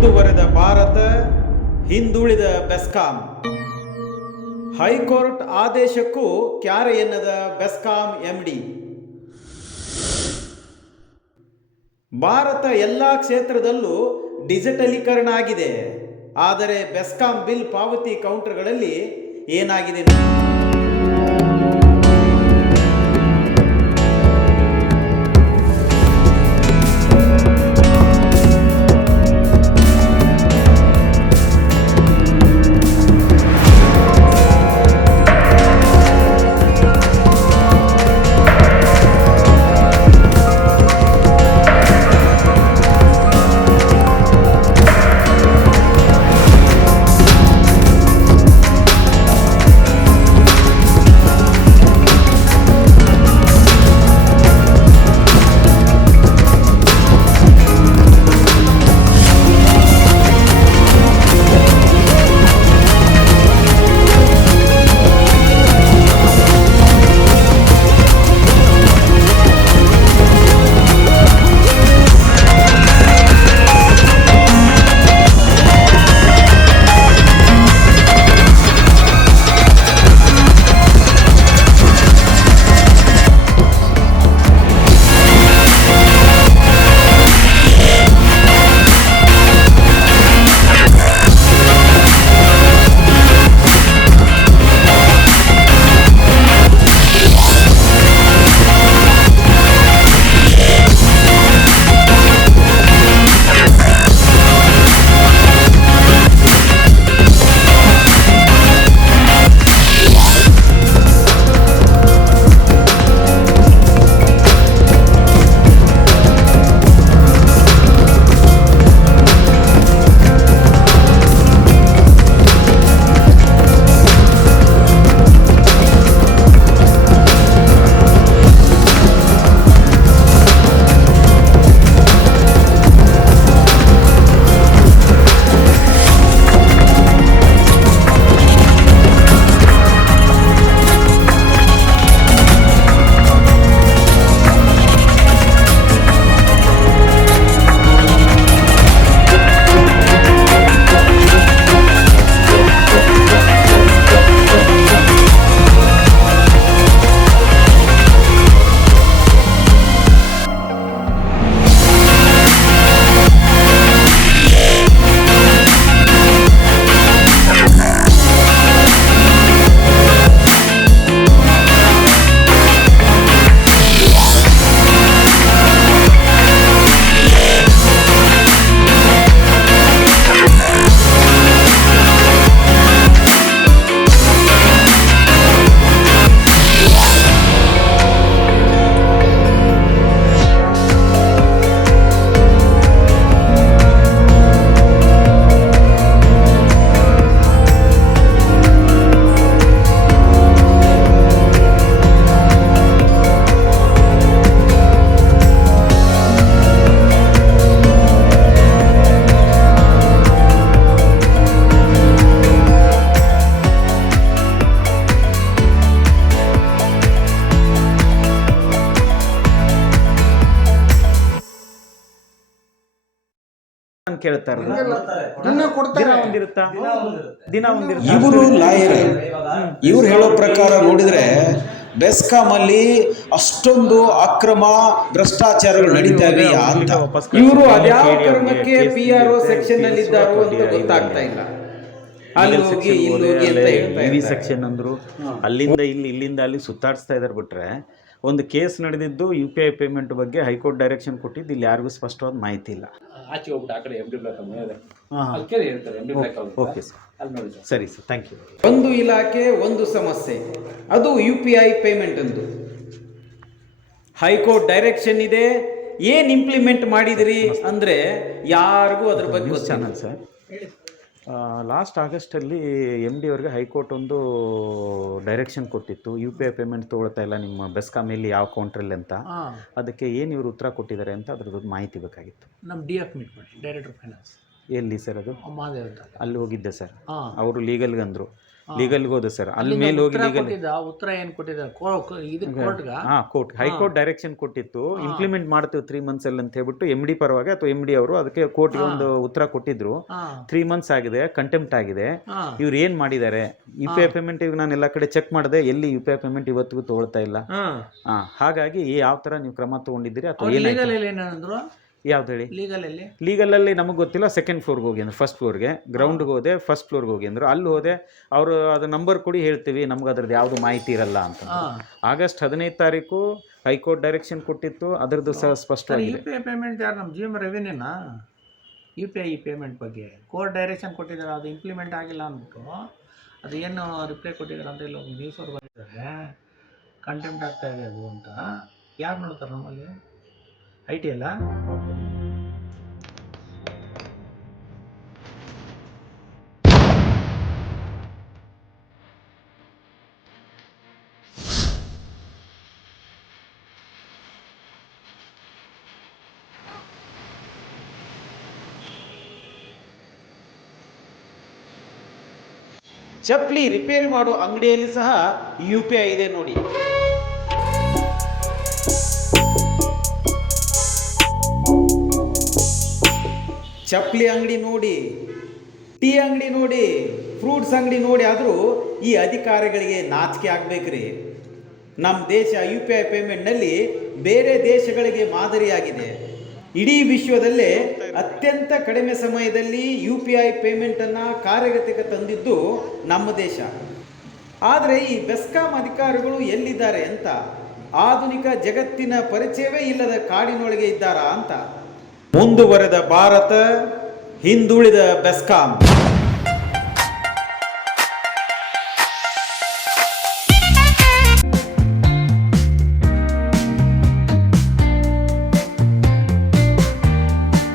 ಮುಂದುವರೆದ ಭಾರತ, ಹಿಂದುಳಿದ ಬೆಸ್ಕಾಂ. ಹೈಕೋರ್ಟ್ ಆದೇಶಕ್ಕೂ ಕ್ಯಾರೆ ಎನ್ನದ ಬೆಸ್ಕಾಂ ಎಂಡಿ. ಭಾರತ ಎಲ್ಲ ಕ್ಷೇತ್ರದಲ್ಲೂ ಡಿಜಿಟಲೀಕರಣ ಆಗಿದೆ. ಆದರೆ ಬೆಸ್ಕಾಂ ಬಿಲ್ ಪಾವತಿ ಕೌಂಟರ್ಗಳಲ್ಲಿ ಏನಾಗಿದೆ ಅಂತ ಕೇಳ್ತಾರೆ. ದಿನ ಕೊಡ್ತಾರೆ. ದಿನ ಒಂದಿರುತ್ತಾ? ದಿನ ಒಂದಿರುತ್ತಾ? ಇವರು ಲಾಯರ್. ಇವ್ರು ಹೇಳೋ ಪ್ರಕಾರ ನೋಡಿದ್ರೆ ಬೆಸ್ಕಾಂ ಅಲ್ಲಿ ಅಷ್ಟೊಂದು ಅಕ್ರಮ ಭ್ರಷ್ಟಾಚಾರಗಳು ನಡೀತಾ ಇದೆಯಾ ಅಂತ. ಇವರು ಅದ್ಯಾವ ಕಾರಣಕ್ಕೆ ಪಿ ಆರ್ ಒ ಸೆಕ್ಷನ್ ಅಲ್ಲಿ ಇದ್ದಾರೋ ಅಂತ ಗೊತ್ತಾಗ್ತಾ ಇಲ್ಲ. ಅಲ್ಲಿ ಹೋಗಿ ಇಲ್ಲಿ ಹೋಗಿ ಅಂತ ಹೇಳ್ತಾ ಇವಿ ಇರ್ತಾರೆ. ಸೆಕ್ಷನ್ ಅಂದ್ರು. ಅಲ್ಲಿಂದ ಇಲ್ಲಿ ಇಲ್ಲಿಂದ ಅಲ್ಲಿ ಸುತ್ತಾಡಿಸ್ತಾ ಇದಾರೆ ಬಿಟ್ರೆ ಒಂದು ಕೇಸ್ ನಡೆದಿದ್ದು ಯು ಪಿ ಐ ಪೇಮೆಂಟ್ ಬಗ್ಗೆ ಹೈಕೋರ್ಟ್ ಡೈರೆಕ್ಷನ್ ಕೊಟ್ಟಿದ್ದು ಇಲ್ಲಿ ಯಾರಿಗೂ ಸ್ಪಷ್ಟವಾದ ಮಾಹಿತಿ ಇಲ್ಲ. ಆಚೆ ಹೋಗ್ಬಿಟ್ಟು ಆ ಕಡೆ ಎಂ ಡಿ ಬ್ಲಾಕ್ ಮೇಲೆ ಅಲ್ಲಿ ಕೇಳಿ ಹೇಳ್ತಾರೆ M D block okay sir ಅಲ್ಲಿ ನೋಡಿ ಸರ್. ಸರಿ ಸರ್ ಥ್ಯಾಂಕ್ ಯು ಒಂದು ಇಲಾಖೆ ಒಂದು ಸಮಸ್ಯೆ. ಅದು ಯು ಪಿ ಐ ಪೇಮೆಂಟ್ ಅಂದು. ಹೈಕೋರ್ಟ್ ಡೈರೆಕ್ಷನ್ ಇದೆ. ಏನ್ ಇಂಪ್ಲಿಮೆಂಟ್ ಮಾಡಿದಿರಿ ಅಂದ್ರೆ ಯಾರಿಗೂ ಅದ್ರ ಬಗ್ಗೆ ನ್ಯೂಸ್ ಗೊತ್ತಿಲ್ಲ. ಚಾನಲ್ ಸರ್ ಲಾಸ್ಟ್ ಆಗಸ್ಟಲ್ಲಿ ಎಂ ಡಿ ಅವ್ರಿಗೆ ಹೈಕೋರ್ಟ್ ಒಂದು ಡೈರೆಕ್ಷನ್ ಕೊಟ್ಟಿತ್ತು. ಯು ಪಿ ಐ ಪೇಮೆಂಟ್ ತೊಗೊಳ್ತಾ ಇಲ್ಲ ನಿಮ್ಮ ಬೆಸ್ಕಾಮಲ್ಲಿ ಯಾವ ಕೌಂಟ್ರಲ್ಲಿ ಅಂತ. ಅದಕ್ಕೆ ಏನು ಇವರು ಉತ್ತರ ಕೊಟ್ಟಿದ್ದಾರೆ ಅಂತ ಅದ್ರದ್ದು ಮಾಹಿತಿ ಬೇಕಾಗಿತ್ತು. ನಮ್ಮ ಡಿ ಎಫ್ ಮೀಟ್ ಮಾಡಿ ಡೈರೆಕ್ಟರ್ ಫೈನಾನ್ಸ್ ಎಲ್ಲಿ ಸರ್ ಅದು? ಅಲ್ಲಿ ಹೋಗಿದ್ದೆ ಸರ್. ಅವರು ಲೀಗಲ್ಗೆ ಅಂದರು. ಲೀಗಲ್ಗೆ ಹೋದ ಸರ್. ಅಲ್ಲಿ ಮೇಲೆ ಹೋಗಿ ಲೀಗಲ್ ಉತ್ತರ ಏನ್ ಕೊಟ್ಟಿದ್ದ? ಇದಕ್ಕೆ ಕೋರ್ಟ್ಗ ಹಾ ಕೋರ್ಟ್ ಹೈಕೋರ್ಟ್ ಡೈರೆಕ್ಷನ್ ಕೊಟ್ಟಿತ್ತು. ಇಂಪ್ಲಿಮೆಂಟ್ ಮಾಡ್ತೀವಿ ತ್ರೀ ಮಂತ್ಸ್ ಅಲ್ಲಿ ಅಂತ ಹೇಳ್ಬಿಟ್ಟು ಎಂ ಡಿ ಪರವಾಗಿ ಅಥವಾ ಎಂ ಡಿ ಅವರು ಅದಕ್ಕೆ ಕೋರ್ಟ್ಗೆ ಒಂದು ಉತ್ತರ ಕೊಟ್ಟಿದ್ರು. ತ್ರೀ ಮಂತ್ಸ್ ಆಗಿದೆ ಕಂಟೆಂಪ್ಟ್ ಆಗಿದೆ. ಇವ್ರು ಏನ್ ಮಾಡಿದ್ದಾರೆ? ಯು ಪಿ ಐ ಪೇಮೆಂಟ್ ಈಗ ನಾನು ಎಲ್ಲ ಕಡೆ ಚೆಕ್ ಮಾಡಿದೆ ಎಲ್ಲಿ ಯು ಪಿ ಐ ಪೇಮೆಂಟ್ ಇವತ್ತಿಗೂ ತಗೊಳ್ತಾ ಇಲ್ಲ. ಹಾಗಾಗಿ ಯಾವ ತರ ನೀವು ಕ್ರಮ ತಗೊಂಡಿದ್ದೀರಿ ಅಥವಾ ಯಾವ್ದು ಹೇಳಿ? ಲೀಗಲ್ ಅಲ್ಲಿ. ಲೀಗಲ್ ನಮಗೆ ಗೊತ್ತಿಲ್ಲ ಸೆಕೆಂಡ್ ಫ್ಲೋರ್ಗೆ ಹೋಗಿ ಅಂದ್ರೆ ಫಸ್ಟ್ ಫ್ಲೋರ್ಗೆ ಗ್ರೌಂಡ್ಗೆ ಹೋದೆ ಫಸ್ಟ್ ಫ್ಲೋರ್ಗೆ ಹೋಗಿ ಅಂದ್ರು. ಅಲ್ಲಿ ಹೋದೆ ಅವರು ಅದ್ರ ನಂಬರ್ ಕೊಡಿ ಹೇಳ್ತೀವಿ ನಮ್ಗೆ ಅದ್ರದ್ದು ಯಾವುದು ಮಾಹಿತಿ ಇರಲ್ಲ ಅಂತ. ಆಗಸ್ಟ್ ಹದಿನೈದು ತಾರೀಕು ಹೈಕೋರ್ಟ್ ಡೈರೆಕ್ಷನ್ ಕೊಟ್ಟಿತ್ತು ಅದರದ್ದು ಸಹ ಯು ಸ್ಪಷ್ಟವಾಗಿದೆ ಪಿ ಐ ಪೇಮೆಂಟ್ ಯಾರು ನಮ್ಮ ಜೀವ ರೆವಿನ್ಯೂನಾ ಯು ಪಿ ಐ ಪೇಮೆಂಟ್ ಬಗ್ಗೆ. ಕೋರ್ಟ್ ಡೈರೆಕ್ಷನ್ ಕೊಟ್ಟಿದ್ದಾರೆ ಅದು ಇಂಪ್ಲಿಮೆಂಟ್ ಆಗಿಲ್ಲ ಅಂದ್ಬಿಟ್ಟು. ಅದು ಏನು ರಿಪ್ಲೈ ಕೊಟ್ಟಿದ್ದಾರೆ ಅಂತ ಇಲ್ಲಿ ನ್ಯೂಸ್ ಅವ್ರು ಬಂದಿದ್ದಾರೆ. ಕಂಟೆಂಪ್ಟ್ ಆಗ್ತಾ ಇದೆ ಅದು ಅಂತ. ಯಾರು ನೋಡ್ತಾರೆ ನಮ್ಮಲ್ಲಿ? ಐ ಟಿ ಅಲ್ಲ? ಚಪ್ಪಲಿ ರಿಪೇರಿ ಮಾಡೋ ಅಂಗಡಿಯಲ್ಲಿ ಸಹ ಯು ಪಿ ಐ ಇದೆ ನೋಡಿ. ಚಪ್ಪಲಿ ಅಂಗಡಿ ನೋಡಿ, ಟೀ ಅಂಗಡಿ ನೋಡಿ, ಫ್ರೂಟ್ಸ್ ಅಂಗಡಿ ನೋಡಿ ಆದರೂ ಈ ಅಧಿಕಾರಿಗಳಿಗೆ ನಾಚಿಕೆ ಆಗಬೇಕ್ರಿ. ನಮ್ಮ ದೇಶ ಯು ಪಿ ಐ ಪೇಮೆಂಟ್ನಲ್ಲಿ ಬೇರೆ ದೇಶಗಳಿಗೆ ಮಾದರಿಯಾಗಿದೆ. ಇಡೀ ವಿಶ್ವದಲ್ಲೇ ಅತ್ಯಂತ ಕಡಿಮೆ ಸಮಯದಲ್ಲಿ ಯು ಪಿ ಐ ಪೇಮೆಂಟನ್ನು ಕಾರ್ಯಗತಕ್ಕೆ ತಂದಿದ್ದು ನಮ್ಮ ದೇಶ. ಆದರೆ ಈ ಬೆಸ್ಕಾಂ ಅಧಿಕಾರಿಗಳು ಎಲ್ಲಿದ್ದಾರೆ ಅಂತ? ಆಧುನಿಕ ಜಗತ್ತಿನ ಪರಿಚಯವೇ ಇಲ್ಲದ ಕಾಡಿನೊಳಗೆ ಇದ್ದಾರಾ ಅಂತ. ಮುಂದುವರೆದ ಭಾರತ ಹಿಂದುಳಿದ ಬೆಸ್ಕಾಂ.